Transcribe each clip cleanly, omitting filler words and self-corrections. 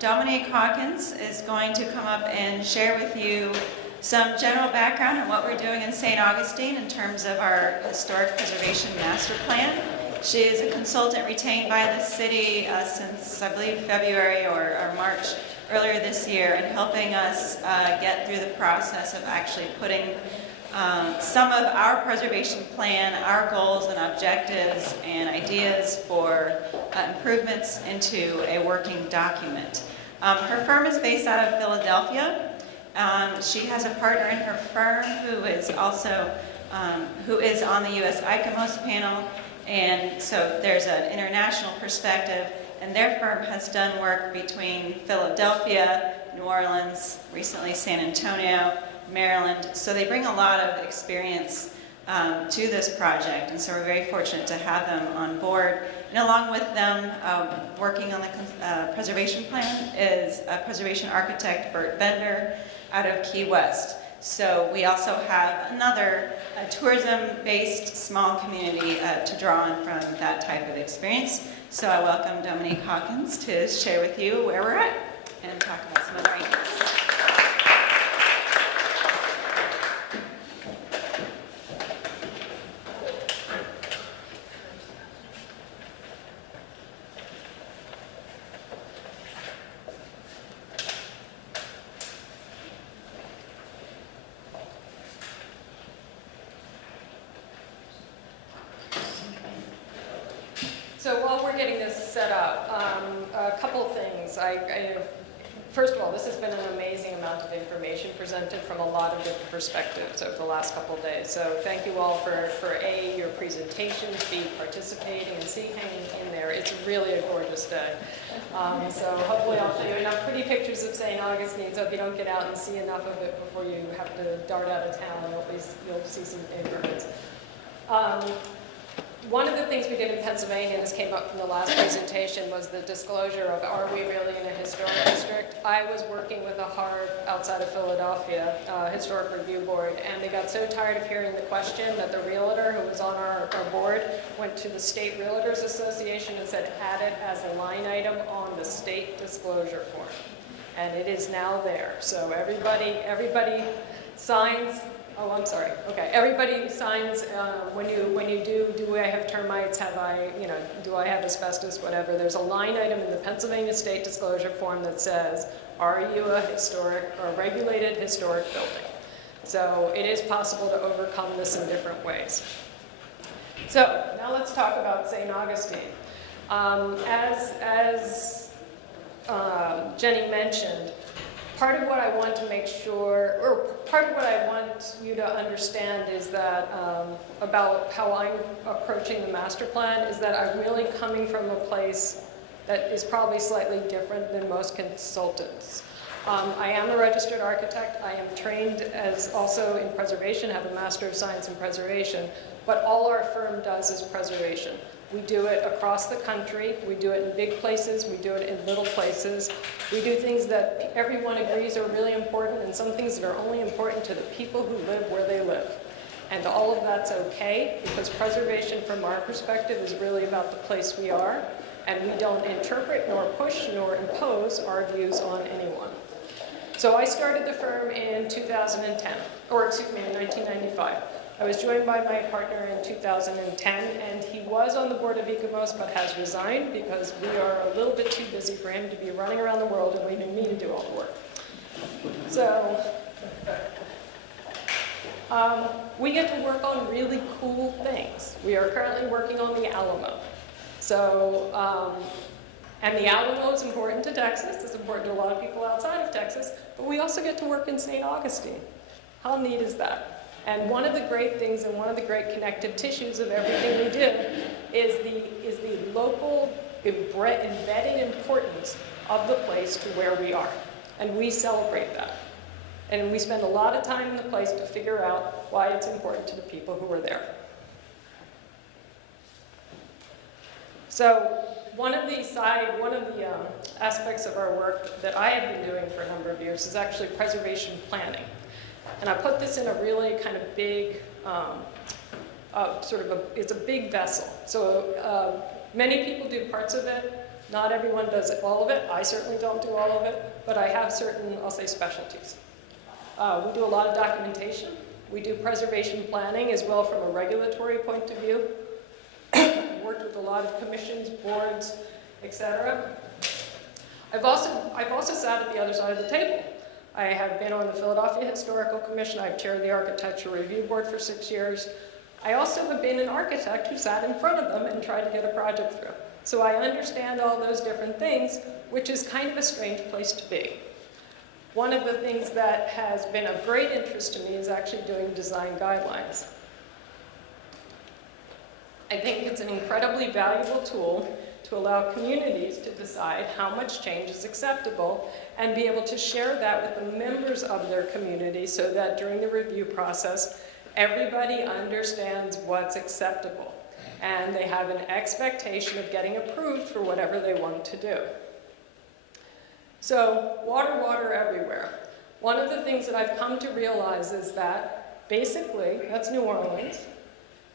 Dominique Hawkins is going to come up and share with you some general background on what we're doing in St. Augustine in terms of our historic preservation master plan. She is a consultant retained by the city since, I believe, February or March earlier this year, and helping us get through the process of actually putting some of our preservation plan, our goals and objectives and ideas for improvements into a working document. Her firm is based out of Philadelphia. She has a partner in her firm who is also who is on the U.S. ICOMOS panel, and so there's an international perspective. And their firm has done work between Philadelphia, New Orleans, recently San Antonio, Maryland. So they bring a lot of experience to this project, and so we're very fortunate to have them on board. And along with them, working on the preservation plan is preservation architect Bert Bender out of Key West. So we also have another tourism-based small community to draw on from that type of experience. So I welcome Dominique Hawkins to share with you where we're at and talk about some of the ideas. So while we're getting this set up, a couple of things. First of all, this has been an amazing amount of information presented from a lot of different perspectives over the last couple of days. So thank you all for A, your presentations, B, participating, and C, hanging in there. It's really a gorgeous day. So hopefully I'll show you enough pretty pictures of St. Augustine, so if you don't get out and see enough of it before you have to dart out of town, at least you'll see some neighborhoods. One of the things we did in Pennsylvania, and this came up from the last presentation, was the disclosure of, are we really in a historic district? I was working with a HARB outside of Philadelphia, Historic Review Board, and they got so tired of hearing the question that the realtor who was on our board went to the State Realtors Association and said, add it as a line item on the state disclosure form. And it is now there. So everybody signs. Oh, I'm sorry. Okay, everybody signs when you do I have termites? Do I have asbestos? Whatever. There's a line item in the Pennsylvania State Disclosure Form that says, "Are you a historic or regulated historic building?" So it is possible to overcome this in different ways. So now let's talk about St. Augustine. As Jenny mentioned, part of what I want to make sure, or part of what I want you to understand is that about how I'm approaching the master plan is that I'm really coming from a place that is probably slightly different than most consultants. I am a registered architect. I am trained as also in preservation, have a Master of Science in Preservation, but all our firm does is preservation. We do it across the country. We do it in big places. We do it in little places. We do things that everyone agrees are really important and some things that are only important to the people who live where they live. And all of that's okay, because preservation from our perspective is really about the place we are, and we don't interpret nor push nor impose our views on anyone. So I started the firm in 2010, or excuse me, in 1995. I was joined by my partner in 2010, and he was on the board of ICOMOS but has resigned because we are a little bit too busy for him to be running around the world and leaving me to do all the work. So we get to work on really cool things. We are currently working on the Alamo. So, and the Alamo is important to Texas. It's important to a lot of people outside of Texas, but we also get to work in St. Augustine. How neat is that? And one of the great things and one of the great connective tissues of everything we do is the local embedded importance of the place to where we are. And we celebrate that. And we spend a lot of time in the place to figure out why it's important to the people who are there. So one of the aspects of our work that I have been doing for a number of years is actually preservation planning. And I put this in a really kind of big, it's a big vessel. So many people do parts of it. Not everyone does all of it. I certainly don't do all of it, but I have certain, I'll say, specialties. We do a lot of documentation. We do preservation planning as well from a regulatory point of view. Worked with a lot of commissions, boards, etc. I've also sat at the other side of the table. I have been on the Philadelphia Historical Commission. I've chaired the Architecture Review Board for 6 years. I also have been an architect who sat in front of them and tried to get a project through. So I understand all those different things, which is kind of a strange place to be. One of the things that has been of great interest to me is actually doing design guidelines. I think it's an incredibly valuable tool to allow communities to decide how much change is acceptable and be able to share that with the members of their community so that during the review process, everybody understands what's acceptable and they have an expectation of getting approved for whatever they want to do. So, water, water everywhere. One of the things that I've come to realize is that basically, that's New Orleans,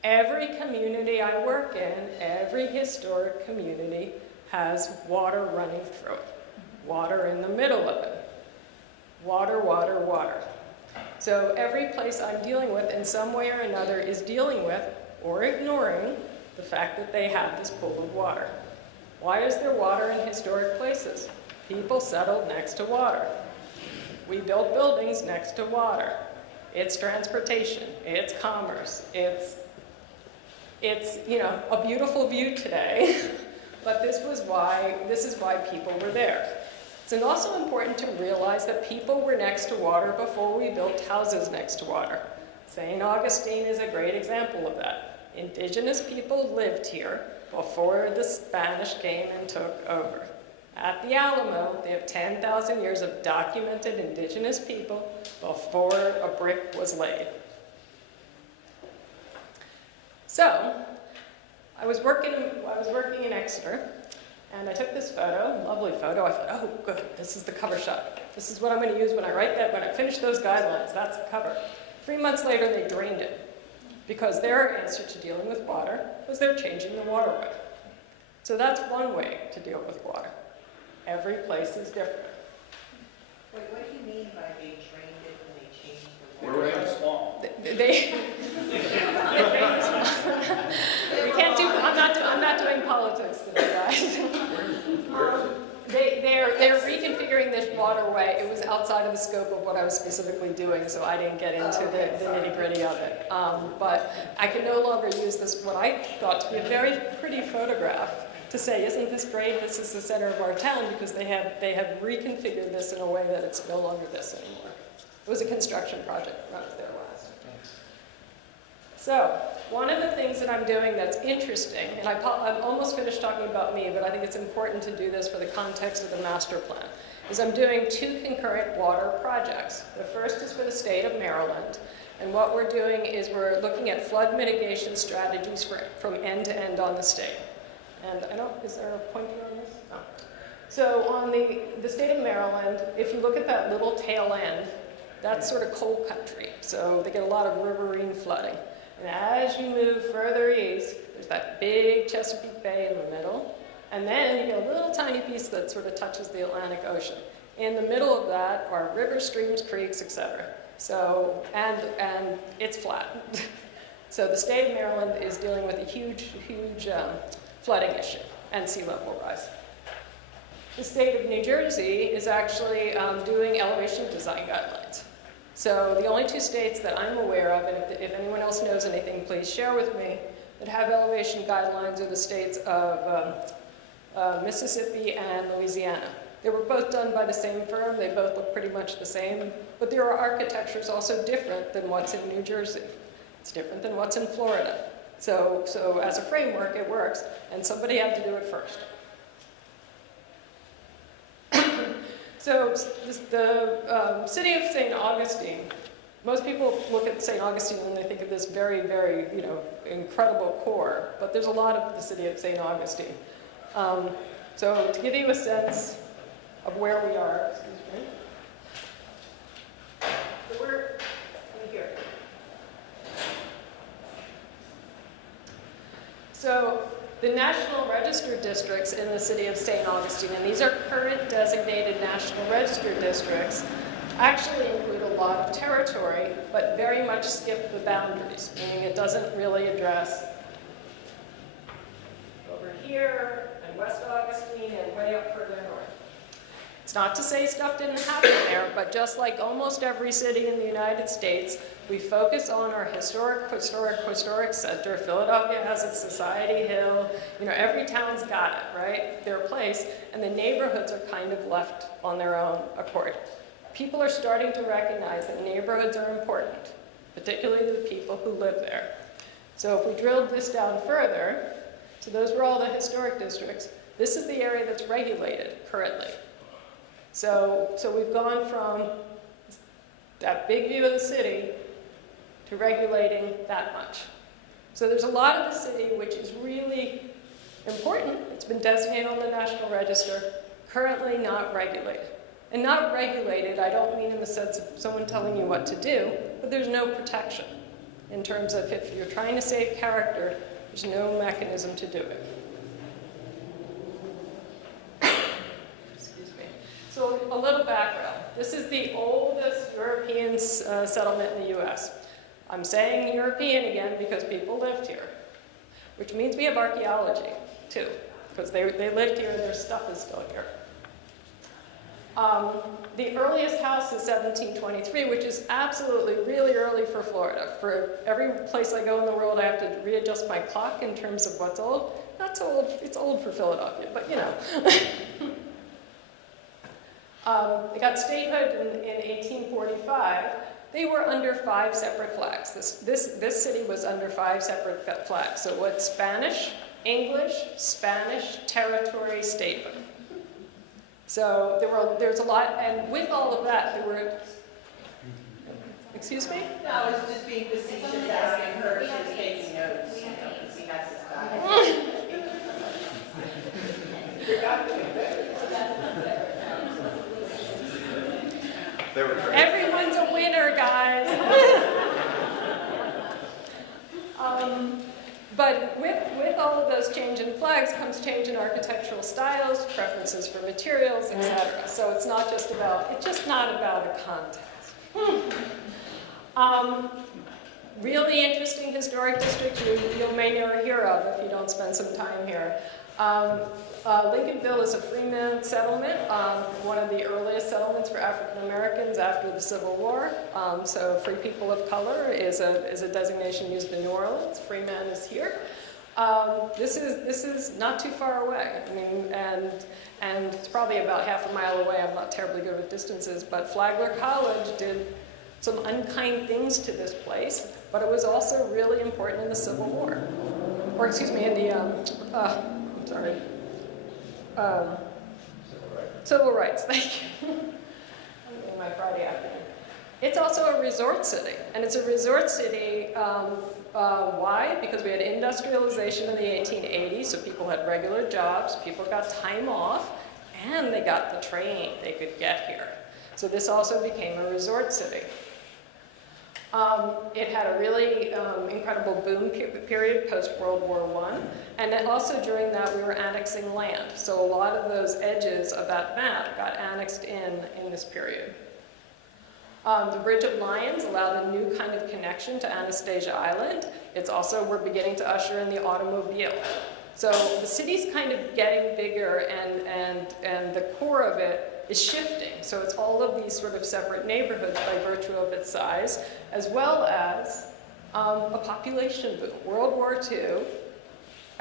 every community I work in, every historic community has water running through it. Water in the middle of it. Water, water, water. So every place I'm dealing with in some way or another is dealing with or ignoring the fact that they have this pool of water. Why is there water in historic places? People settled next to water. We built buildings next to water. It's transportation, it's commerce, it's you know, a beautiful view today, but this is why people were there. It's also important to realize that people were next to water before we built houses next to water. St. Augustine is a great example of that. Indigenous people lived here before the Spanish came and took over. At the Alamo, they have 10,000 years of documented indigenous people before a brick was laid. So, I was working in Exeter, and I took this photo, lovely photo. I thought, oh, good, this is the cover shot. This is what I'm going to use when I finish those guidelines. That's the cover. 3 months later, they drained it because their answer to dealing with water was they're changing the waterway. So that's one way to deal with water. Every place is different. Wait, what do you mean by they drained it and they changed the We're water? in a swamp. They we can't do. I'm not doing politics today, guys. They're reconfiguring this waterway. It was outside of the scope of what I was specifically doing, so I didn't get into the nitty-gritty of it. But I can no longer use this, what I thought to be a very pretty photograph, to say, isn't this great? This is the center of our town, because they have reconfigured this in a way that it's no longer this anymore. It was a construction project when I was there last. So, one of the things that I'm doing that's interesting, and I'm almost finished talking about me, but I think it's important to do this for the context of the master plan, is I'm doing 2 concurrent water projects. The first is for the state of Maryland, and what we're doing is we're looking at flood mitigation strategies from end to end on the state. And is there a pointer on this? No. So on the state of Maryland, if you look at that little tail end, that's sort of coal country. So they get a lot of riverine flooding. And as you move further east, there's that big Chesapeake Bay in the middle. And then you get a little tiny piece that sort of touches the Atlantic Ocean. In the middle of that are rivers, streams, creeks, etc. So, and it's flat. So the state of Maryland is dealing with a huge flooding issue and sea level rise. The state of New Jersey is actually doing elevation design guidelines. So the only 2 states that I'm aware of, and if anyone else knows anything, please share with me, that have elevation guidelines are the states of Mississippi and Louisiana. They were both done by the same firm. They both look pretty much the same, but their architecture is also different than what's in New Jersey. It's different than what's in Florida. So as a framework, it works, and somebody had to do it first. So the city of St. Augustine, most people look at St. Augustine and they think of this very, very, incredible core, but there's a lot of the city of St. Augustine. So to give you a sense of where we are, excuse me. So we're in here. So The National Register districts in the city of St. Augustine, and these are current designated National Register districts, actually include a lot of territory, but very much skip the boundaries, meaning it doesn't really address over here, and West Augustine, and way up further north. It's not to say stuff didn't happen there, but just like almost every city in the United States, we focus on our historic center. Philadelphia has its Society Hill. You know, every town's got it, right? Their place, and the neighborhoods are kind of left on their own accord. People are starting to recognize that neighborhoods are important, particularly to the people who live there. So if we drilled this down further, so those were all the historic districts. This is the area that's regulated currently. So we've gone from that big view of the city to regulating that much. So there's a lot of the city which is really important. It's been designated on the National Register, currently not regulated. And not regulated, I don't mean in the sense of someone telling you what to do, but there's no protection in terms of if you're trying to save character, there's no mechanism to do it. Excuse me. So a little background. This is the oldest European settlement in the US. I'm saying European again because people lived here, which means we have archaeology too, because they lived here and their stuff is still here. The earliest house is 1723, which is absolutely really early for Florida. For every place I go in the world, I have to readjust my clock in terms of what's old. Not so old, it's old for Philadelphia, but you know. They got statehood in 1845. They were under 5 separate flags. This city was under 5 separate flags. So what's Spanish, English, Spanish, territory, statehood. So there's a lot, and with all of that, there were, excuse me? No, I was just being facetious asking her if she was taking notes, you know, because we had this guy. Everyone's a winner, guys. But with all of those change in flags comes change in architectural styles, preferences for materials, etc. So it's not just about, it's just not about a contest. Really interesting historic district you may never hear of if you don't spend some time here. Lincolnville is a Freeman settlement, one of the earliest settlements for African Americans after the Civil War. So free people of color is a designation used in New Orleans. Freeman is here. This is not too far away. I mean, and it's probably about half a mile away. I'm not terribly good with distances, but Flagler College did some unkind things to this place, but it was also really important in the Civil War. Or excuse me, in the, Civil rights, thank you. In my Friday afternoon. It's also a resort city, and it's a resort city, why? Because we had industrialization in the 1880s, so people had regular jobs, people got time off, and they got the train they could get here. So this also became a resort city. It had a really incredible boom period post-World War I, and then also during that we were annexing land. So a lot of those edges of that map got annexed in this period. The Bridge of Lions allowed a new kind of connection to Anastasia Island. It's also, we're beginning to usher in the automobile. So the city's kind of getting bigger and the core of it is shifting. So it's all of these sort of separate neighborhoods by virtue of its size, as well as a population boom. World War II,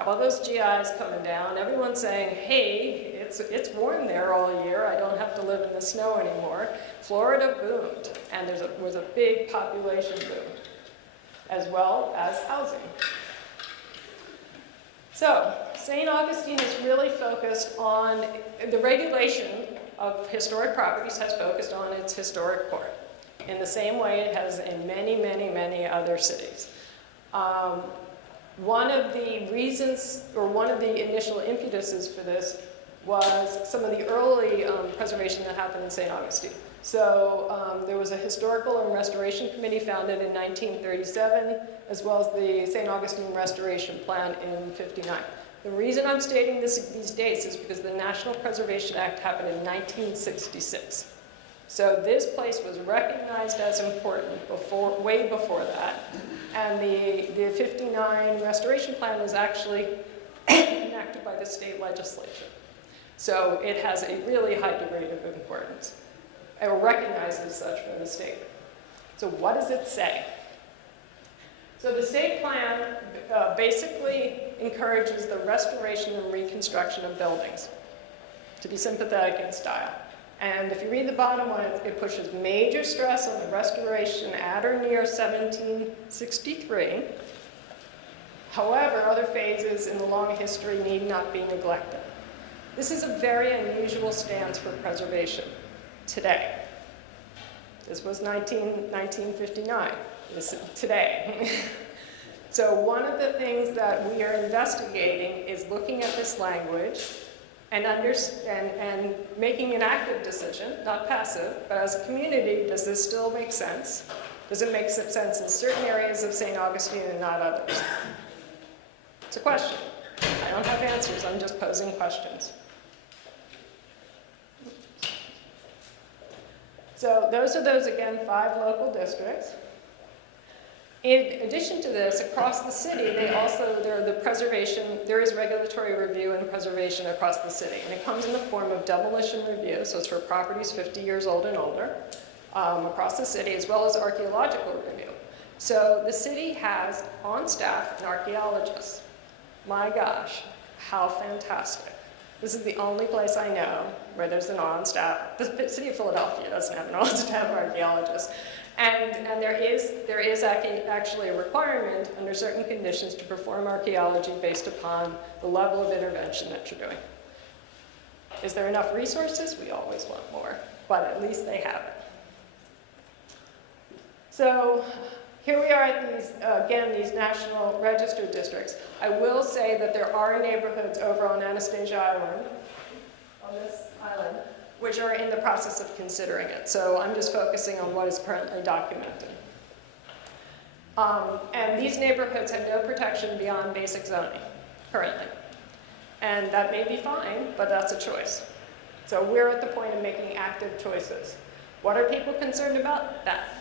all those GIs coming down, everyone's saying, hey, it's warm there all year, I don't have to live in the snow anymore. Florida boomed, and there was a big population boom, as well as housing. So, St. Augustine is really focused on, the regulation of historic properties has focused on its historic core, in the same way it has in many, many, many other cities. One of the reasons, or one of the initial impetuses for this was some of the early preservation that happened in St. Augustine. So there was a historical and restoration committee founded in 1937, as well as the St. Augustine Restoration Plan in '59. The reason I'm stating these dates is because the National Preservation Act happened in 1966. So this place was recognized as important way before that. And the 59 restoration plan was actually enacted by the state legislature. So it has a really high degree of importance. It recognized as such from the state. So what does it say? So the state plan basically encourages the restoration and reconstruction of buildings to be sympathetic in style. And if you read the bottom one, it pushes major stress on the restoration at or near 1763. However, other phases in the long history need not be neglected. This is a very unusual stance for preservation today. This was 1959. This is today. So one of the things that we are investigating is looking at this language and making an active decision, not passive, but as a community, does this still make sense? Does it make sense in certain areas of St. Augustine and not others? It's a question. I don't have answers, I'm just posing questions. So those are again, 5 local districts. In addition to this, across the city, there is regulatory review and preservation across the city. And it comes in the form of demolition review, so it's for properties 50 years old and older, across the city, as well as archaeological review. So the city has on staff an archaeologist. My gosh, how fantastic. This is the only place I know where there's an on-staff. The city of Philadelphia doesn't have an on-staff archaeologist. And there is actually a requirement under certain conditions to perform archaeology based upon the level of intervention that you're doing. Is there enough resources? We always want more, but at least they have it. So here we are at these National Register districts. I will say that there are neighborhoods over on Anastasia Island, on this island, which are in the process of considering it. So I'm just focusing on what is currently documented. And these neighborhoods have no protection beyond basic zoning, currently. And that may be fine, but that's a choice. So we're at the point of making active choices. What are people concerned about? That.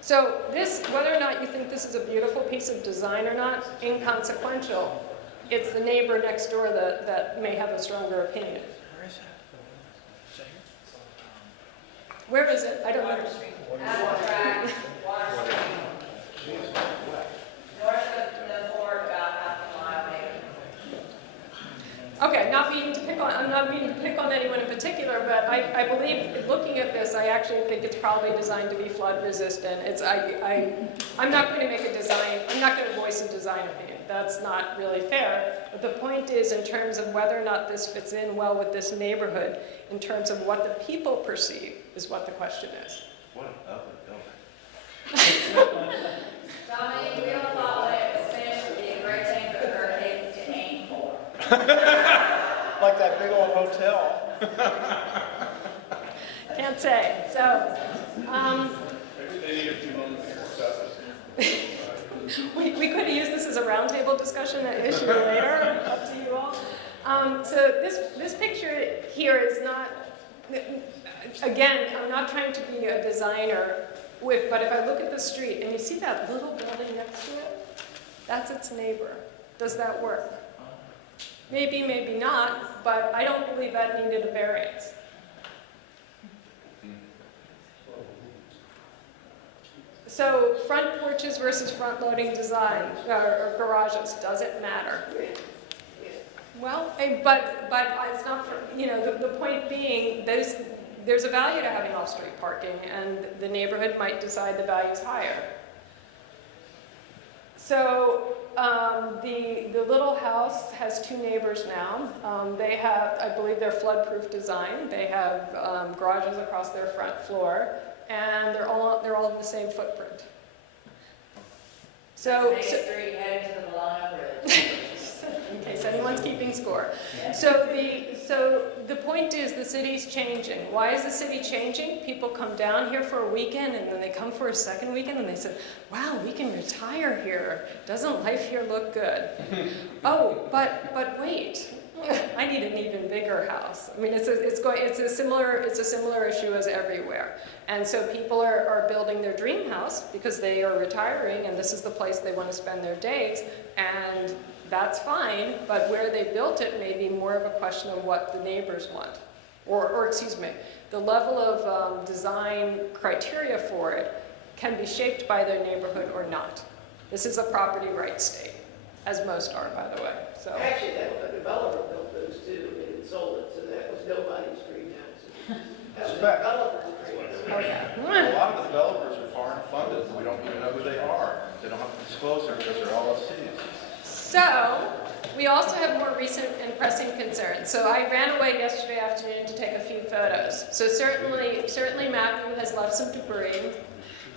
So this, whether or not you think this is a beautiful piece of design or not, inconsequential. It's the neighbor next door that may have a stronger opinion. Where is it? I don't know. Abstract, Water Street. North of the fort, about half a mile maybe. Okay, I'm not meaning to pick on anyone in particular, but I believe, looking at this, I actually think it's probably designed to be flood resistant. I'm not going to make a design, I'm not going to voice a design opinion. That's not really fair. But the point is, in terms of whether or not this fits in well with this neighborhood, in terms of what the people perceive, is what the question is. What an ugly building. Dominique, we don't thought when it was finished would be a great thing for hurricanes to aim for. Like that big old hotel. Can't say. So, Maybe they need a few moments to discuss it. we could have used this as a roundtable discussion issue later, up to you all. So this picture here is not, again, I'm not trying to be a designer, but if I look at the street and you see that little building next to it, that's its neighbor. Does that work? Maybe, maybe not, but I don't believe that needed a variance. So front porches versus front loading design, or garages, does it matter? Well, but it's not for, the point being, there's a value to having off-street parking, and the neighborhood might decide the value is higher. So the little house has 2 neighbors now. They have, I believe, they're flood-proof design. They have garages across their front floor, and they're all in the same footprint. So Main Street heading to the Alamo Bridge. in case anyone's keeping score. So the point is the city's changing. Why is the city changing? People come down here for a weekend and then they come for a second weekend and they say, wow, we can retire here. Doesn't life here look good? Oh, but wait. I need an even bigger house. I mean, it's a similar issue as everywhere. And so people are building their dream house because they are retiring and this is the place they want to spend their days. And that's fine, but where they built it may be more of a question of what the neighbors want. Or excuse me, the level of design criteria for it can be shaped by their neighborhood or not. This is a property rights state, as most are, by the way. So. Actually, a developer built those too, and sold it, so that was nobody's dream house. That was a developer's dream house. Okay. A lot of developers are foreign funded, we don't even know who they are. They don't have to disclose them because they're all cities. So, we also have more recent and pressing concerns. So I ran away yesterday afternoon to take a few photos. So certainly Matthew has left some debris.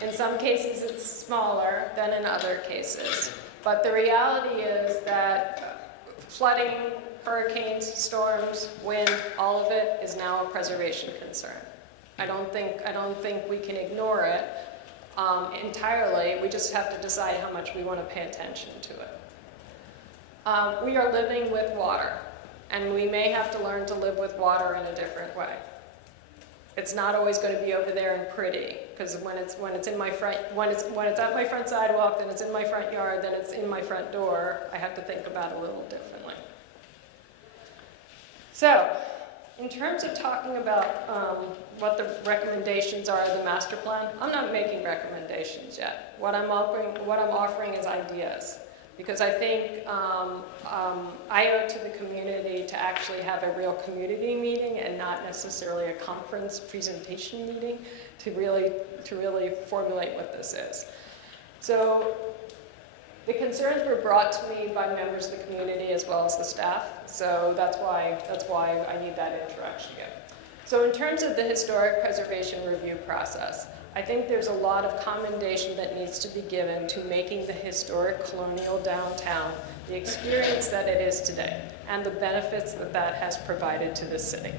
In some cases it's smaller than in other cases. But the reality is that flooding, hurricanes, storms, wind, all of it is now a preservation concern. I don't think we can ignore it entirely. We just have to decide how much we want to pay attention to it. We are living with water, and we may have to learn to live with water in a different way. It's not always going to be over there and pretty, because when it's at my front sidewalk, then it's in my front yard, then it's in my front door. I have to think about it a little differently. So, in terms of talking about what the recommendations are of the master plan, I'm not making recommendations yet. What I'm offering is ideas. Because I think I owe to the community to actually have a real community meeting and not necessarily a conference presentation meeting to really formulate what this is. So the concerns were brought to me by members of the community as well as the staff. So that's why I need that interaction again. So in terms of the historic preservation review process, I think there's a lot of commendation that needs to be given to making the historic colonial downtown the experience that it is today and the benefits that that has provided to the city.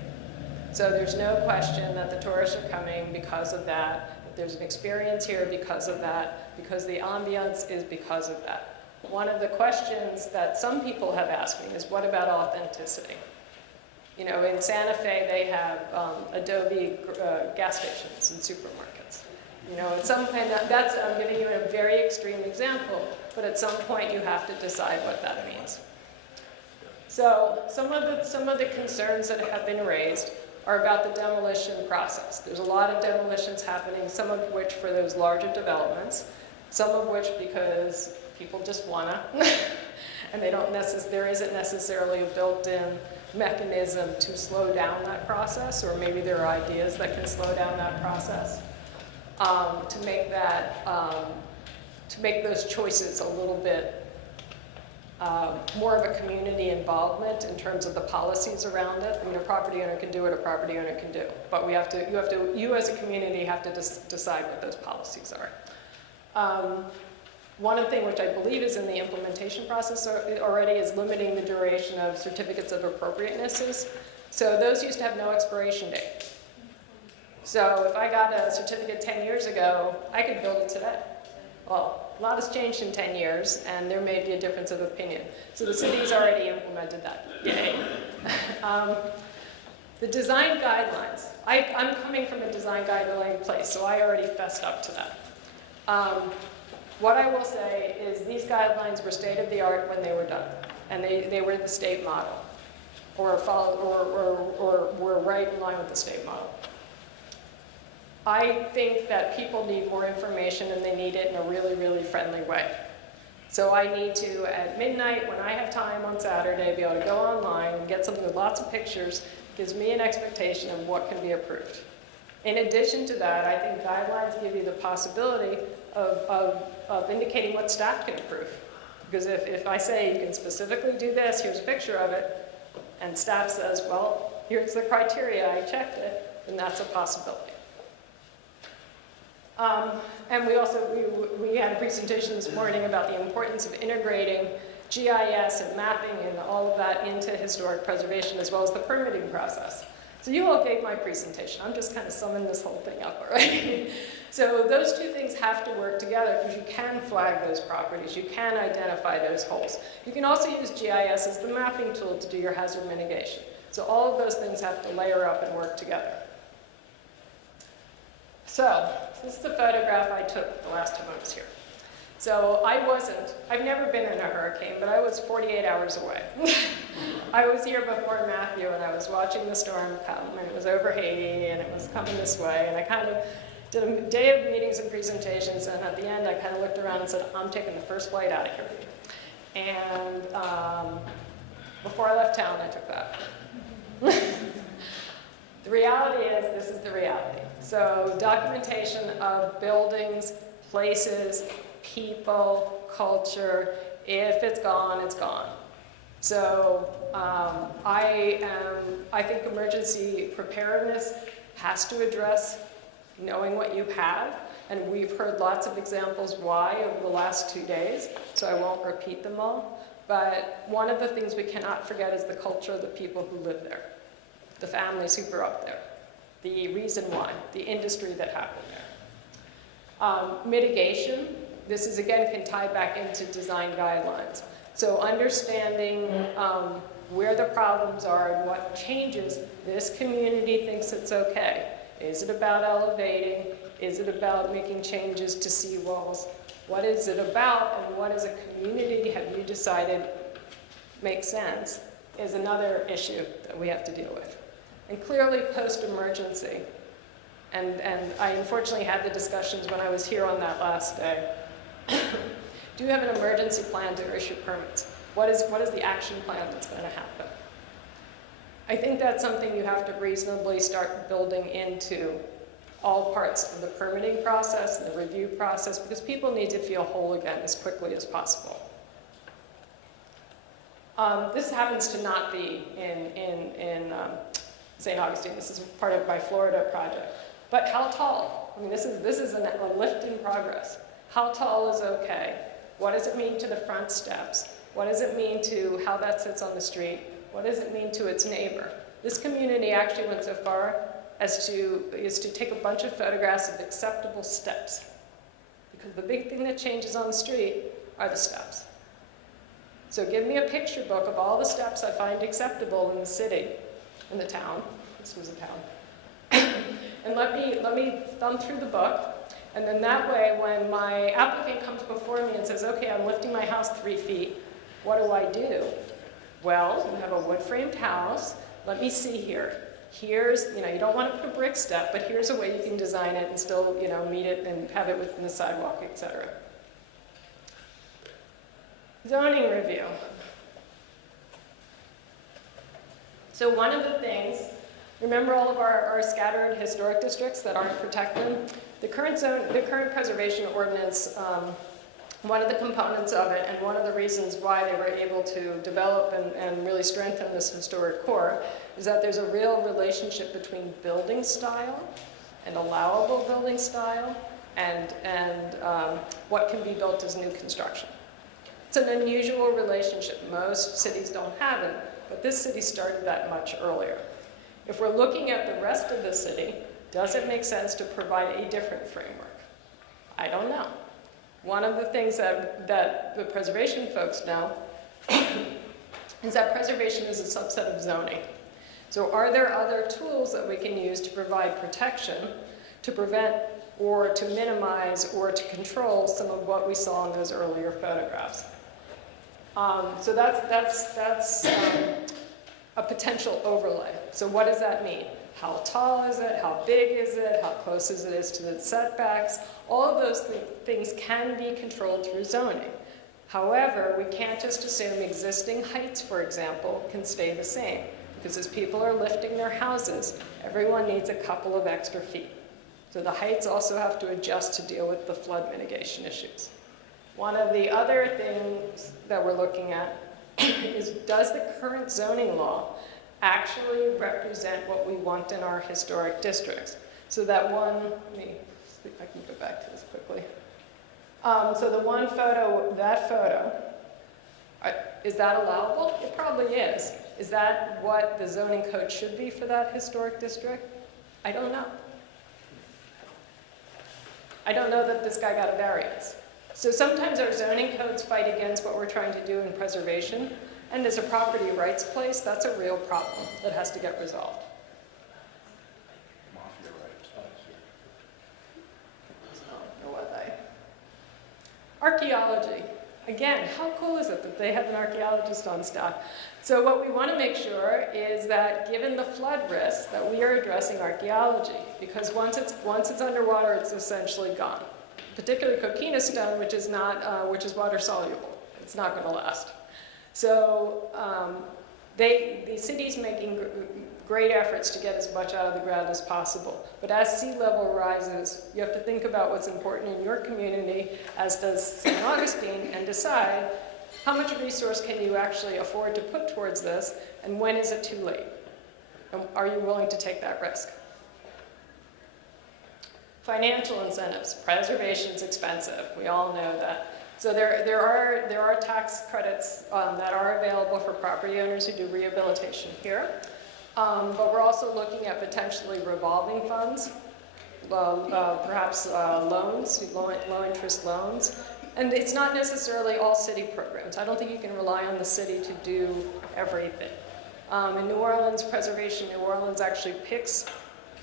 So there's no question that the tourists are coming because of that there's an experience here because of that, because the ambiance is because of that. One of the questions that some people have asked me is, what about authenticity? You know, in Santa Fe, they have Adobe gas stations and supermarkets. You know, at some point, I'm giving you a very extreme example, but at some point you have to decide what that means. So some of the concerns that have been raised are about the demolition process. There's a lot of demolitions happening, some of which for those larger developments, some of which because people just wanna, and there isn't necessarily a built-in mechanism to slow down that process, or maybe there are ideas that can slow down that process, to make those choices a little bit more of a community involvement in terms of the policies around it. I mean, a property owner can do what a property owner can do, but you as a community have to decide what those policies are. One thing which I believe is in the implementation process already is limiting the duration of certificates of appropriatenesses. So those used to have no expiration date. So if I got a certificate 10 years ago, I could build it today. Well, a lot has changed in 10 years, and there may be a difference of opinion. So the city's already implemented that. Yay. The design guidelines. I'm coming from a design guideline place, so I already fessed up to that. What I will say is these guidelines were state of the art when they were done, and they were the state model, or were right in line with the state model. I think that people need more information and they need it in a really, really friendly way. So I need to, at midnight, when I have time on Saturday, be able to go online and get something with lots of pictures, gives me an expectation of what can be approved. In addition to that, I think guidelines give you the possibility of indicating what staff can approve. Because if I say you can specifically do this, here's a picture of it, and staff says, well, here's the criteria, I checked it, then that's a possibility. And we had a presentation this morning about the importance of integrating GIS and mapping and all of that into historic preservation, as well as the permitting process. So you all gave my presentation. I'm just kind of summing this whole thing up, all right? So those two things have to work together because you can flag those properties. You can identify those holes. You can also use GIS as the mapping tool to do your hazard mitigation. So all of those things have to layer up and work together. So this is the photograph I took the last time I was here. So I've never been in a hurricane, but I was 48 hours away. I was here before Matthew, and I was watching the storm come, and it was over Haiti, and it was coming this way, and I kind of did a day of meetings and presentations, and at the end I kind of looked around and said, I'm taking the first flight out of here. And before I left town, I took that. The reality is, this is the reality. So documentation of buildings, places, people, culture, if it's gone, it's gone. So I think emergency preparedness has to address knowing what you have, and we've heard lots of examples why over the last 2 days, so I won't repeat them all. But one of the things we cannot forget is the culture of the people who live there, the families who grew up there, the reason why, the industry that happened there. Mitigation, this is again can tie back into design guidelines. So understanding where the problems are and what changes, this community thinks it's okay. Is it about elevating? Is it about making changes to seawalls? What is it about, and what as a community have you decided makes sense is another issue that we have to deal with. And clearly post-emergency, and I unfortunately had the discussions when I was here on that last day. Do you have an emergency plan to issue permits? What is the action plan that's going to happen? I think that's something you have to reasonably start building into all parts of the permitting process and the review process, because people need to feel whole again as quickly as possible. This happens to not be in St. Augustine. This is part of my Florida project. But how tall? I mean, this is a lift in progress. How tall is okay? What does it mean to the front steps? What does it mean to how that sits on the street? What does it mean to its neighbor? This community actually went so far as to take a bunch of photographs of acceptable steps. Because the big thing that changes on the street are the steps. So give me a picture book of all the steps I find acceptable in the city, in the town. This was a town. And let me thumb through the book. And then that way, when my applicant comes before me and says, okay, I'm lifting my house 3 feet, what do I do? Well, you have a wood-framed house. Let me see here. Here's, you don't want to put a brick step, but here's a way you can design it and still, meet it and have it within the sidewalk, etc. Zoning review. So one of the things, remember all of our scattered historic districts that aren't protected? The current preservation ordinance, one of the components of it, and one of the reasons why they were able to develop and really strengthen this historic core, is that there's a real relationship between building style and allowable building style and what can be built as new construction. It's an unusual relationship. Most cities don't have it, but this city started that much earlier. If we're looking at the rest of the city, does it make sense to provide a different framework? I don't know. One of the things that the preservation folks know is that preservation is a subset of zoning. So are there other tools that we can use to provide protection, to prevent or to minimize or to control some of what we saw in those earlier photographs? So that's a potential overlay. So what does that mean? How tall is it? How big is it? How close is it to the setbacks? All of those things can be controlled through zoning. However, we can't just assume existing heights, for example, can stay the same. Because as people are lifting their houses, everyone needs a couple of extra feet. So the heights also have to adjust to deal with the flood mitigation issues. One of the other things that we're looking at is, does the current zoning law actually represent what we want in our historic districts? So that one, let me see if I can go back to this quickly. So the one photo, that photo, Is that allowable? It probably is. Is that what the zoning code should be for that historic district? I don't know. I don't know that this guy got a variance. So sometimes our zoning codes fight against what we're trying to do in preservation, and as a property rights place, that's a real problem that has to get resolved. Mafia rights. So, what Archaeology. Again, how cool is it that they have an archaeologist on staff? So what we want to make sure is that given the flood risk, that we are addressing archaeology, because once it's underwater, it's essentially gone. Particularly coquina stone, which is water soluble. It's not going to last. So the city's making great efforts to get as much out of the ground as possible. But as sea level rises, you have to think about what's important in your community, as does St. Augustine, and decide how much resource can you actually afford to put towards this, and when is it too late? And are you willing to take that risk? Financial incentives. Preservation's expensive. We all know that. So there are tax credits that are available for property owners who do rehabilitation here. But we're also looking at potentially revolving funds, perhaps loans, low interest loans. And it's not necessarily all city programs. I don't think you can rely on the city to do everything. In New Orleans, Preservation New Orleans actually picks,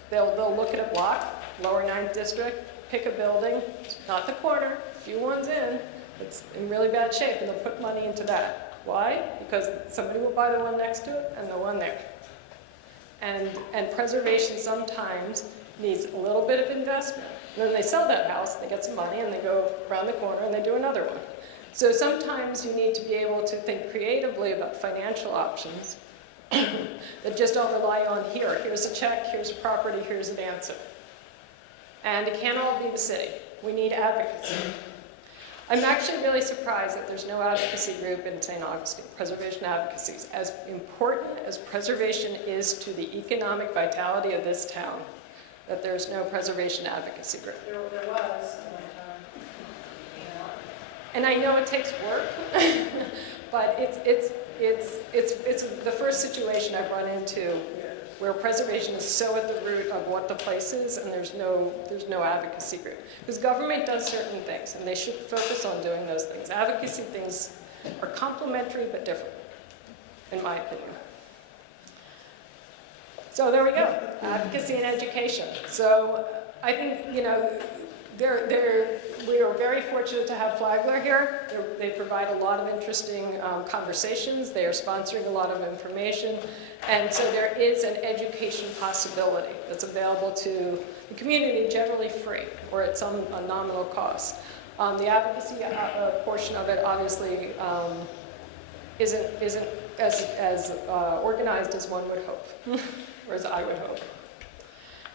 they'll look at a block, lower 9th district, pick a building, not the corner, a few ones in, it's in really bad shape, and they'll put money into that. Why? Because somebody will buy the one next to it and the one there. And preservation sometimes needs a little bit of investment. And then they sell that house, they get some money, and they go around the corner and they do another one. So sometimes you need to be able to think creatively about financial options that just don't rely on here's a check, here's a property, here's an answer. And it can't all be the city. We need advocacy. I'm actually really surprised that there's no advocacy group in St. Augustine, preservation advocacies. As important as preservation is to the economic vitality of this town, that there's no preservation advocacy group. There was, And I know it takes work, but it's the first situation I've run into where preservation is so at the root of what the place is, and there's no advocacy group. Because government does certain things, and they should focus on doing those things. Advocacy things are complementary but different, in my opinion. So there we go, advocacy and education. So I think, we are very fortunate to have Flagler here. They provide a lot of interesting conversations. They are sponsoring a lot of information. And so there is an education possibility that's available to the community, generally free, or at some nominal cost. The advocacy portion of it obviously isn't as organized as one would hope, or as I would hope.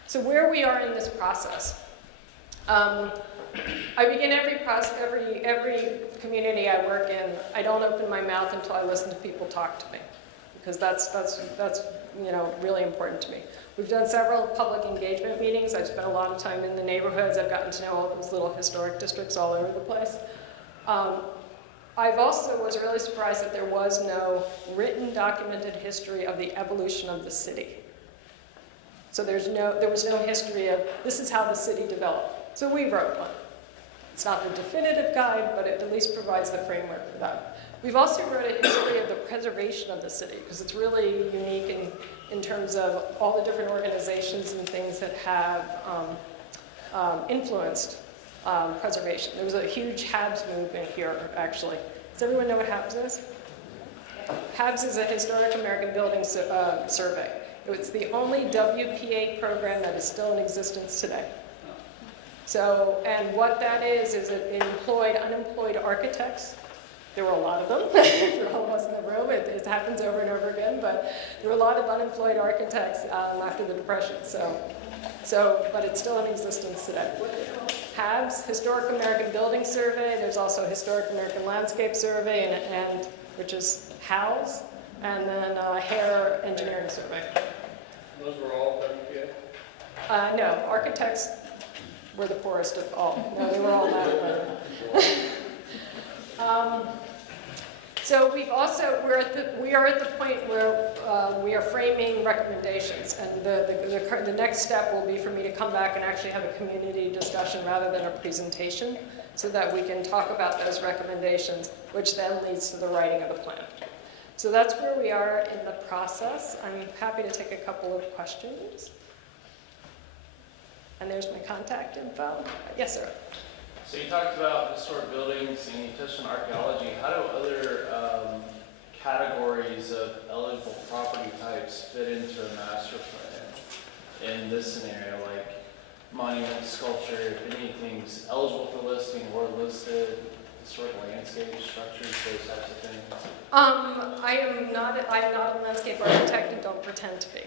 So where we are in this process. I begin every community I work in, I don't open my mouth until I listen to people talk to me, because that's really important to me. We've done several public engagement meetings. I've spent a lot of time in the neighborhoods. I've gotten to know all those little historic districts all over the place. I've also was really surprised that there was no written documented history of the evolution of the city. So there was no history of this is how the city developed. So we wrote one. It's not the definitive guide, but it at least provides the framework for that. We've also wrote a history of the preservation of the city, because it's really unique in terms of all the different organizations and things that have influenced preservation. There was a huge HABS movement here, actually. Does everyone know what HABS is? HABS is a Historic American Building Survey. It's the only WPA program that is still in existence today. So, and what that is it employed unemployed architects. There were a lot of them. There were all of us in the room. It happens over and over again, but there were a lot of unemployed architects after the Depression. But it's still in existence today. HABS, Historic American Building Survey. There's also Historic American Landscape Survey, and which is HALS, and then Hare Engineering Survey. Those were all WPA? No, architects were the poorest of all. No, they were all that. So we are at the point where we are framing recommendations, and the next step will be for me to come back and actually have a community discussion rather than a presentation, so that we can talk about those recommendations, which then leads to the writing of the plan. So that's where we are in the process. I'm happy to take a couple of questions. And there's my contact info. Yes, sir. So you talked about historic buildings and you touched on archaeology. How do other categories of eligible property types fit into a master plan in this scenario, like monument, sculpture, if anything's eligible for listing or listed, historic landscape structures, those types of things? I'm not a landscape architect and don't pretend to be.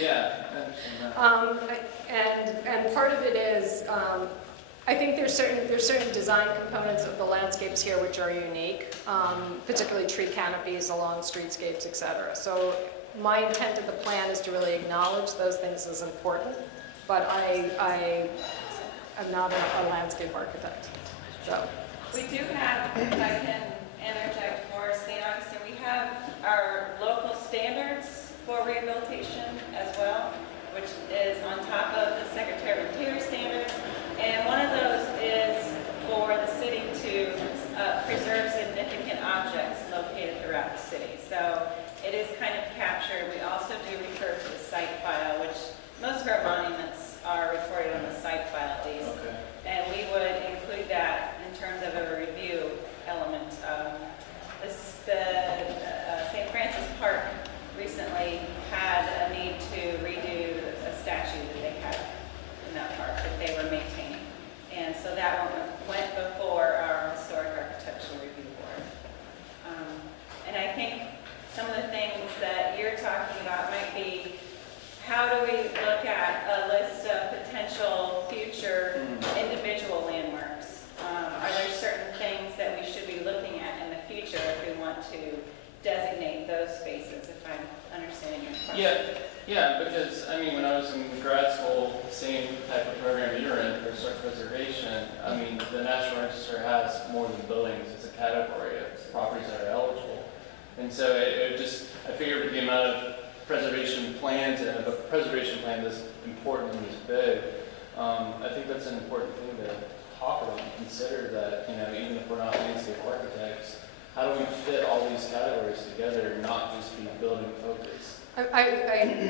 Yeah, I understand that. And part of it is, I think there's certain design components of the landscapes here which are unique, particularly tree canopies along streetscapes, etc. So my intent of the plan is to really acknowledge those things as important, but I am not a landscape architect. So We do have, if I can interject for St. Augustine, we have our local standards for rehabilitation as well, which is on top of the Secretary of Interior standards. And one of those is for the city to preserve significant objects located throughout the city. So it is kind of captured. We also do refer to the site file, which most of our monuments are recorded on the site file at least. Okay. And we would include that in terms of a review element. St. Francis Park recently had a need to redo a statue that they had in that park that they were maintaining. And so that one went before our Historic Architectural Review Board. And I think some of the things that you're talking about might be, how do we look at a list of potential future individual landmarks? Are there certain things that we should be looking at in the future if we want to designate those spaces, if I'm understanding your question? Yeah, because, I mean, when I was in grad school, same type of program that you're in for historic preservation, I mean, the National Register has more than buildings, it's a category of properties that are eligible. And so I figured with the amount of preservation plans and a preservation plan this important and this big, I think that's an important thing to talk about and consider, that, you know, even if we're not landscape architects, how do we fit all these categories together and not just be building focused? I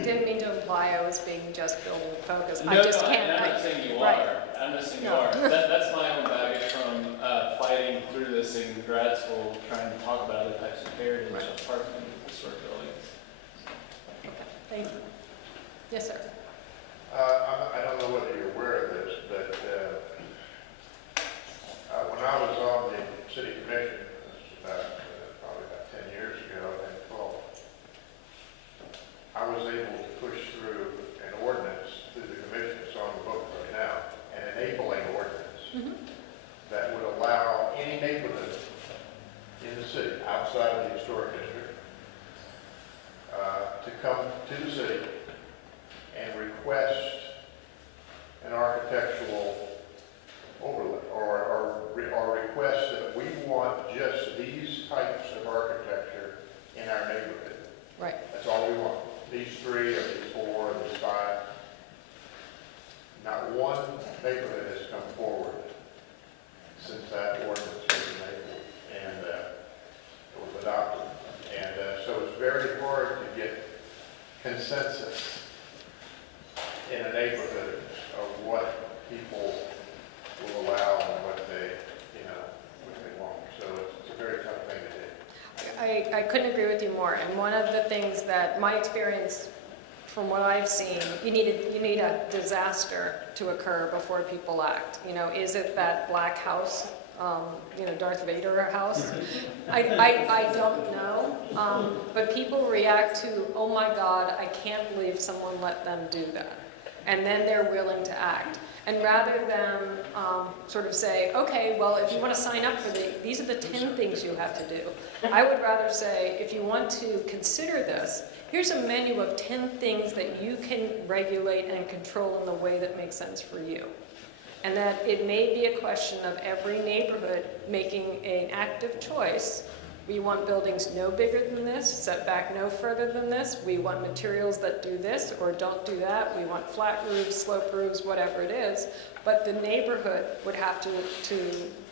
didn't mean to imply I was being just building focus. No, I just no, can't. I'm not saying you right. are. I'm just saying you No. are. That's my own baggage from fighting through this in grad school, trying to talk about other types of heritage apart from historic buildings. Thank you. Yes, sir. I don't know whether you're aware of this, but when I was on the city commission, this was probably about 10 years ago, I think 12, I was able to push through an ordinance through the commission, it's on the book right now, an enabling ordinance that would allow any neighborhood in the city outside of the historic district to come to the city and request an architectural overlay, or request that we want just these types of architecture in our neighborhood. Right. That's all we want. These 3 or these 4 or these 5. Not one neighborhood has come forward since that ordinance was enabled and was adopted. And so it's very hard to get consensus in a neighborhood of what people will allow and what they want. So it's a very tough thing to do. I couldn't agree with you more. And one of the things that my experience, from what I've seen, you need a disaster to occur before people act. You know, is it that black house, Darth Vader house? I don't know. But people react to, oh my God, I can't believe someone let them do that. And then they're willing to act. And rather than sort of say, okay, well, if you want to sign up for these are the 10 things you have to do. I would rather say, if you want to consider this, here's a menu of 10 things that you can regulate and control in the way that makes sense for you. And that it may be a question of every neighborhood making an active choice We want buildings no bigger than this, set back no further than this. We want materials that do this or don't do that. We want flat roofs, slope roofs, whatever it is. But the neighborhood would have to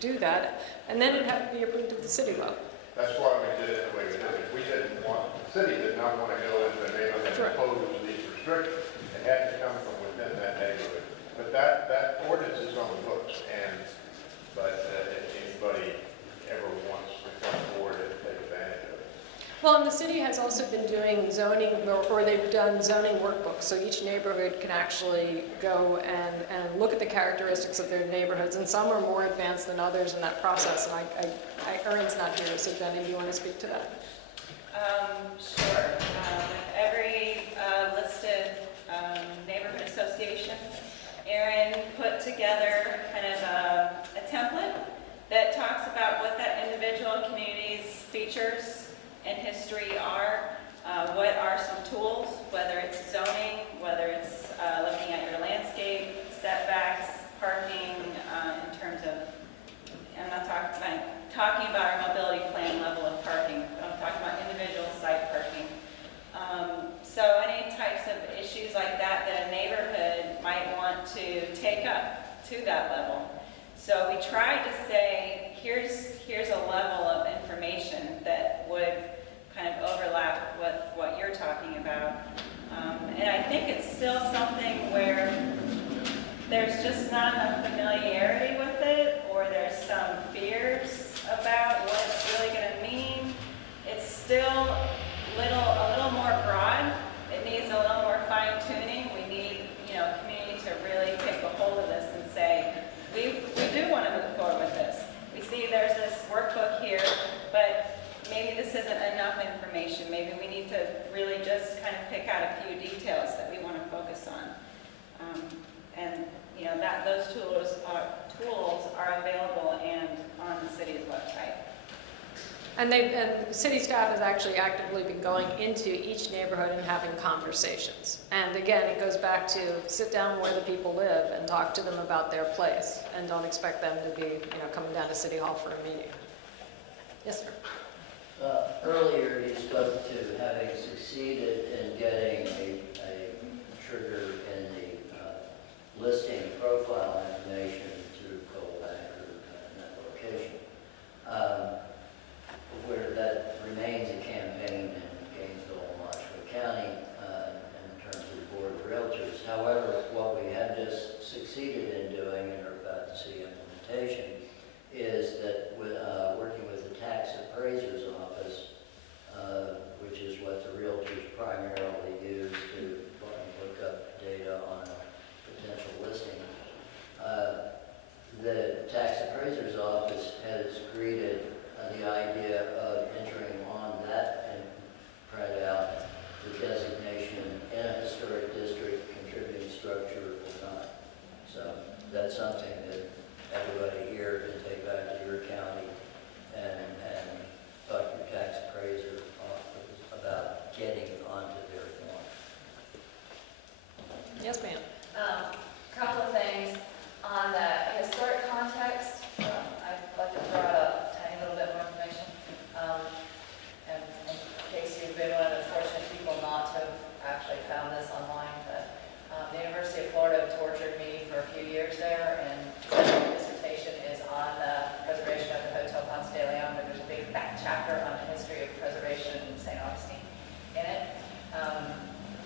do that, and then it'd have to be approved at the city level. That's why we did it the way we did it. We didn't want, the city did not want to go into a neighborhood and Sure. impose these restrictions. It had to come from within that neighborhood. But that ordinance is on the books, but if anybody ever wants to come forward and take advantage of it. Well, and the city has also been doing zoning, or they've done zoning workbooks, so each neighborhood can actually go and look at the characteristics of their neighborhoods, and some are more advanced than others in that process, and Erin's not here, so Jenny, do you want to speak to that? Sure. Every listed neighborhood association, Erin put together kind of a template that talks about what that individual community's features and history are, what are some tools, whether it's zoning, whether it's looking at your landscape, setbacks, parking, in terms of, I'm not talking about our mobility plan level of parking, I'm talking about individual site parking. So any types of issues like that a neighborhood might want to take up to that level. So we tried to say, here's a level of information that would kind of overlap with what you're talking about. And I think it's still something where there's just not enough familiarity with it, or there's some fears about what it's really going to mean. It's still a little more broad. It needs a little more fine tuning. We need, community to really take a hold of this and say, we do want to move forward with this. We see there's this workbook here, but maybe this isn't enough information. Maybe we need to really just kind of pick out a few details that we want to focus on. Those tools are available and on the city's website. And city staff has actually actively been going into each neighborhood and having conversations. And again, it goes back to sit down where the people live and talk to them about their place, and don't expect them to be, coming down to City Hall for a meeting. Yes, sir. Earlier, you spoke to having succeeded in getting a trigger in the listing profile information through Coalback or that location. Where that remains a campaign in Gainesville and Washington County in terms of the Board of Realtors. However, what we have just succeeded in doing and are about to see implementation is that with, working with the tax appraiser's office, which is what the realtors primarily use to look up data on a potential listing, the tax appraiser's office has greeted the idea of entering on that and printout the designation in a historic district contributing structure or not. So that's something that everybody here can take back to your county and talk to your tax appraiser about getting onto their form. Yes, ma'am. Couple of things on the historic context. I'd like to throw out a tiny little bit more information. And in case you've been one of the fortunate people not to have actually found this online, but the University of Florida tortured me for a few years there, and my dissertation is on the preservation of the Hotel Ponce de Leon, but there's a big back chapter on the history of preservation in St. Augustine in it.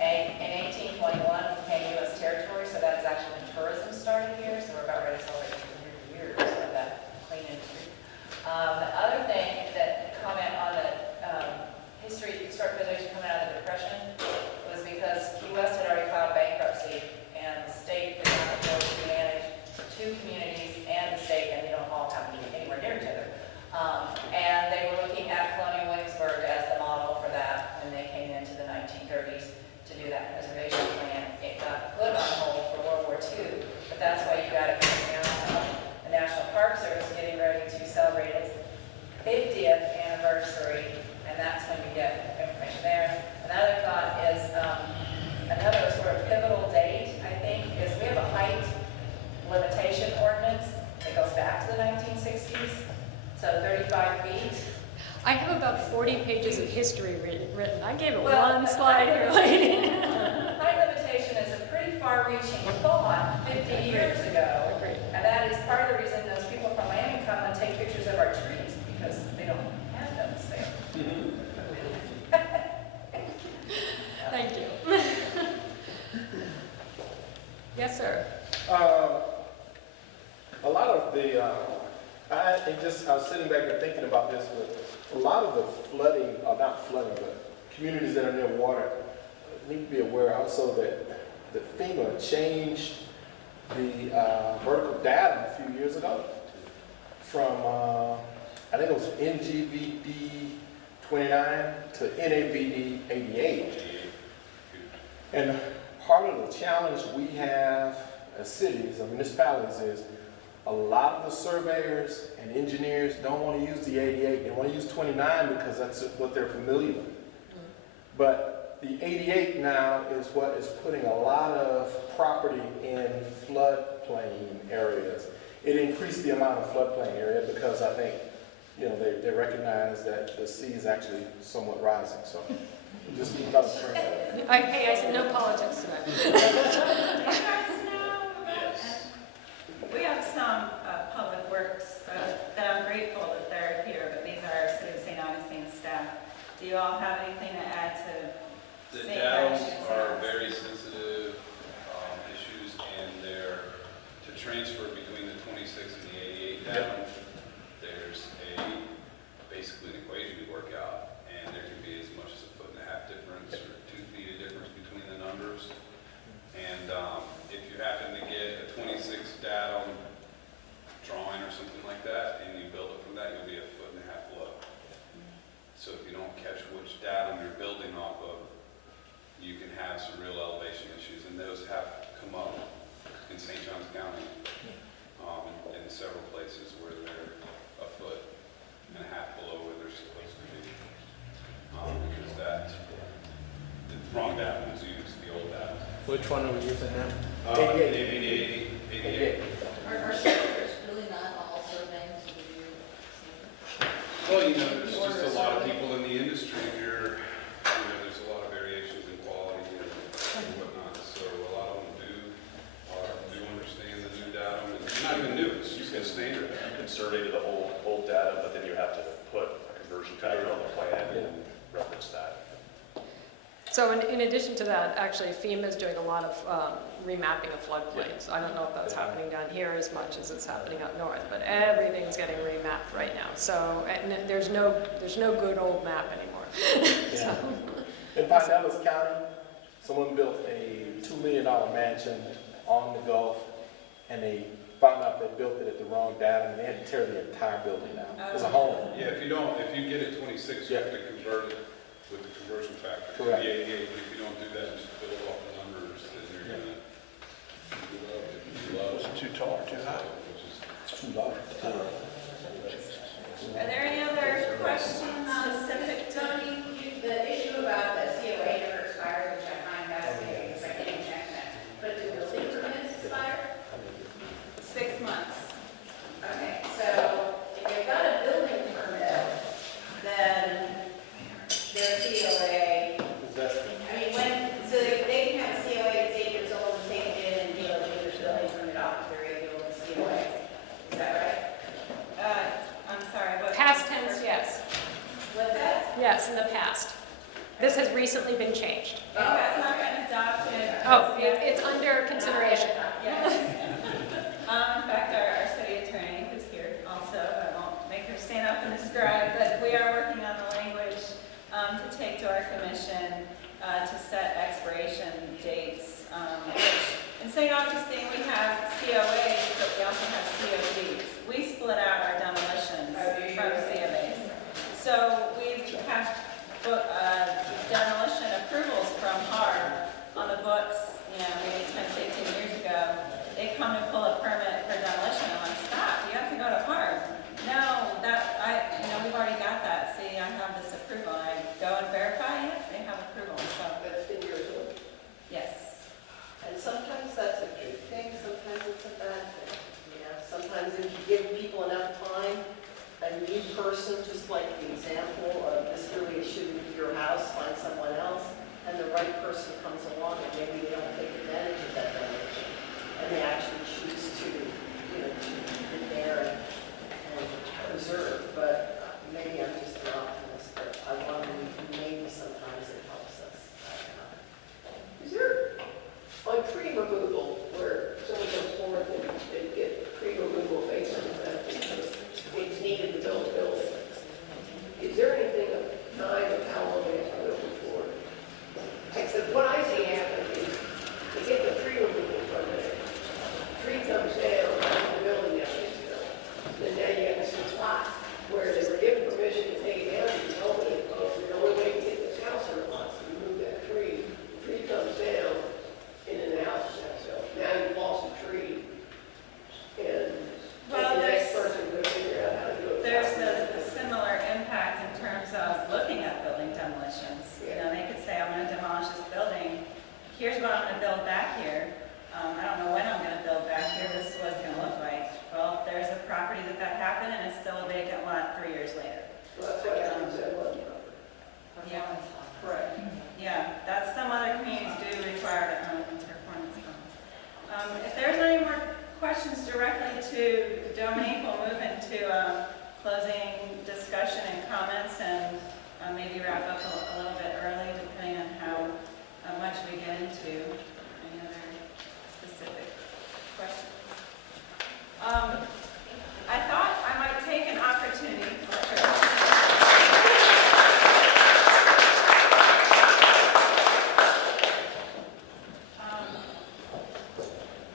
In 1821, it became U.S. territory, so that is actually when tourism started here, so we're about ready to celebrate 200 years of that clean industry. The other thing that comment on the historic preservation coming out of the Depression was because Key West had gave it Well, one slide here, lady. height limitation is a pretty far-reaching thought 50 years ago. Agreed. And that is part of the reason those people from Miami come and take pictures of our trees, because they don't have those there. Thank you. Yes, sir. A lot of the, I was sitting back there thinking about this, but a lot of the flooding, or not flooding, but communities that are near water need to be aware also that FEMA changed the vertical datum a few years ago from, I think it was NGVD 29 to NAVD 88. And part of the challenge we have as cities or municipalities is a lot of the surveyors and engineers don't want to use the 88. They want to use 29 because that's what they're familiar with. But the 88 now is what is putting a lot of property in floodplain areas. It increased the amount of floodplain area because I think, they recognize that the sea is actually somewhat rising. So just another turn. Hey, I said no politics tonight. Do you guys know about, we have some public works that I'm grateful that they're here, but these are City of St. Augustine staff. Do you all have anything to add to? The St. datums Augustine are staff? very sensitive issues, and they're to transfer between the 26 and the 88 datum. There's basically an equation to work out, and there can be as much as 1.5 foot difference or 2 feet of difference between the numbers. And if you happen to get a 26 datum drawing or something like that, and you build it from that, you'll be 1.5 foot low. So if you don't catch which datum you're building off of, you can have some real elevation issues, and those have come up in St. Johns County in several places where they're 1.5 foot below where they're supposed to be, because the wrong datum was used, the old datum. Which one are we using now? 88. Are surveyors really not all surveying to do? Well, there's just a lot of people in the industry here, there's a lot of variations in quality and whatnot, so a lot of them do understand the new datum, and it's not even new, it's just a standard. You can survey to the old data, but then you have to put a conversion factor on the plan and reference that. So in addition to that, actually FEMA is doing a lot of remapping of floodplains. I don't know if that's happening down here as much as it's happening up north, but everything's getting remapped right now. So and there's no good old map anymore. Yeah. In Pinellas County, someone built a $2 million mansion on the Gulf, and they found out they built it at the wrong datum, and they had to tear the entire building down. It was a home. Yeah, if you get it 26, you have to convert it with the conversion factor to Correct. the 88, but if you don't do that, and just build off the numbers, then you're gonna do Was it too tall or too high? It's too low. Are there any other questions specific to? Tony, the issue about the COA never expired, which I find fascinating, because I can't check that. But do building permits expire? 6 months. Okay, so if you've got a building permit, then their COA, I mean, so they can have a COA that's 8 years old and take it in and deal with their building permit off their regular COA. Is that right? I'm sorry, what? Past tense, yes. What's that? Yes, in the past. This has recently been changed. It has not been adopted. Oh, it's under consideration. Yes. In fact, our city attorney, who's here also, I won't make her stand up and describe, but we are working on the language to take to our commission to set expiration dates. In St. Augustine, we have COAs, but we also have CODs. We split out our demolitions from COAs. So we have demolition approvals from HARB on the books, maybe 10, 15 years ago. They come to pull a permit for demolition. I'm like, stop, you have to go to HARB. No, we've already got that. See, I have this approval. I go and verify it, they have approval. So, That's been years old. yes. And sometimes that's a good thing, sometimes it's a bad thing. Sometimes if you give people enough time, a new person, just like the example of this really shouldn't be your house, find someone else, and the right person comes along and maybe they don't take advantage of that donation, and they actually choose to, you know, to be there and preserve, but maybe I'm just an optimist, but I want to, maybe sometimes it helps us. I don't know. Is there, on tree removal, where someone comes forward and they get tree removal based on that, because it's needed to build a building, is there anything of time of how long they have to go before? Except what I see happen is, they get the tree removal permit, tree comes down, the building now gets built. Then now you have some spots where they were given permission to take it down, and you told me, oh, the only way to get this house in the lot is to remove that tree. The tree comes down, and then the house is built. Now you've lost the tree, and Well, the next there's- person will figure out how to do it. There's a similar impact in terms of looking at building demolitions. You know, they could say, I'm gonna demolish this building, here's what I'm gonna build back here. I don't know when I'm gonna build back here, this is what it's gonna look like. Well, there's a property that happened and it's still a vacant lot 3 years later. Well, that's what happens at one property. Yeah, Correct. yeah, that's some other communities do require performance bond. If there's any more questions directly to Dominique, we'll move into closing